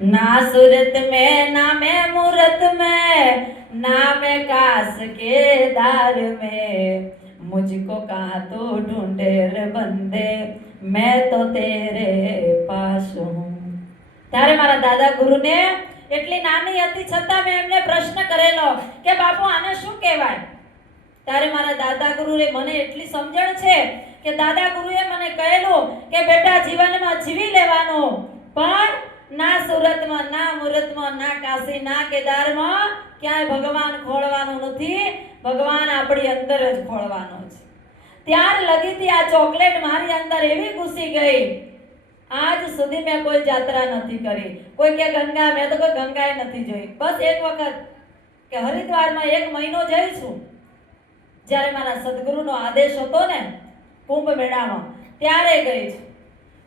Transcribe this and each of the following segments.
ना सूरत में ना मैं मूरत में ना मैं कास के दार में मुझको कहाँ तो ढूंढे रे बंदे मैं तो तेरे पास हूँ। ત્યારે મારા દાદા ગુરુને એટલી નાની હતી છતાં મેં એમને પ્રશ્ન કરેલો કે બાપુ આને શું કહેવાય? ત્યારે મારા દાદા ગુરુએ મને એટલી સમજણ છે કે દાદા ગુરુએ મને કહેલું કે બેટા જીવનમાં જીવી લેવાનું, પણ ના સુરતમાં ના મુરતમાં ના કાશી ના કેદારમાં ક્યાંય ભગવાન ખોળવાનું નથી, ભગવાન આપણી અંદર જ ખોળવાનો છે। ત્યાર લગીથી આ ચોકલેટ મારી અંદર એવી ઘૂસી ગઈ, આજ સુધી મેં કોઈ જાત્રા નથી કરી। કોઈ કે ગંગા, મેં તો કોઈ ગંગાએ નથી જોઈ। બસ એક વખત કે હરિદ્વારમાં 1 મહિનો જઈ છું, જ્યારે મારા સદગુરુનો આદેશ હતો ને કુંભ મેળામાં, ત્યારે ગઈ છું।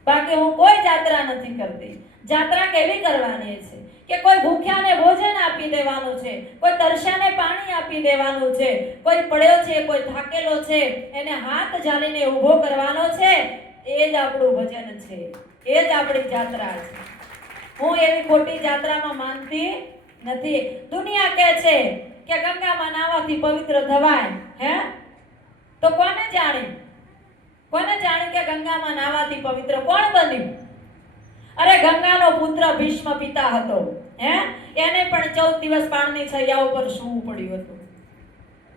બાકી હું કોઈ જાત્રા નથી કરતી। જાત્રા કેવી કરવાની છે કે કોઈ ભૂખ્યાને ભોજન આપી દેવાનું છે, કોઈ તરસ્યાને પાણી આપી દેવાનું છે, કોઈ પડ્યો છે, કોઈ થાકેલો છે એને હાથ ઝાલીને ઊભો કરવાનો છે। એ જ આપણું ભજન છે, એ જ આપણી જાત્રા છે। હું એવી ખોટી જાત્રામાં માનતી નથી। દુનિયા કહે છે કે ગંગામાં નાવાથી પવિત્ર થવાય, હે? તો કોને જાણી કે ગંગામાં નાવાથી પવિત્ર કોણ બન્યું? અરે ગંગાનો પુત્ર ભીષ્મ પિતા હતો, હે? એને પણ 14 દિવસ બાણની છૈયા ઉપર સૂવું પડ્યું હતું,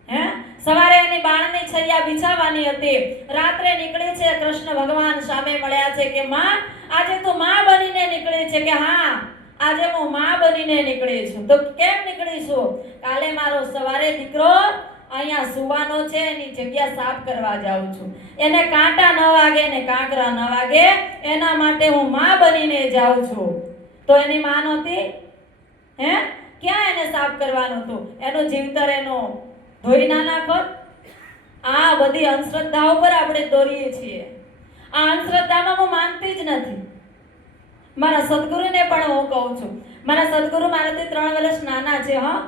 હે? સવારે એની બાણની છૈયા બિછાવવાની હતી, રાત્રે નીકળી છે, કૃષ્ણ ભગવાન સામે મળ્યા છે કે માં આજે તું માં બનીને નીકળી છે? કે હા આજે હું માં બનીને નીકળી છું। તો કેમ નીકળી છું? કાલે મારો સવારે દીકરો અહીંયા સુવાનો છે, એની જગ્યા સાફ કરવા જાઉં છું, એને કાંટા ન વાગે ને કાંકરા ન વાગે એના માટે હું માં બનીને જાઉં છું। તો એની માં નહોતી, હે? ક્યાં એને સાફ કરવાનું હતું? એનું જીવતર એનો ધોઈ ના નાખો? આ બધી અંધશ્રદ્ધા ઉપર આપણે દોરીએ છીએ। આ અંધશ્રદ્ધામાં હું માનતી જ નથી। મારા સદગુરુને પણ હું કહું છું, મારા સદગુરુ મારાથી 3 વર્ષ નાના છે, હા,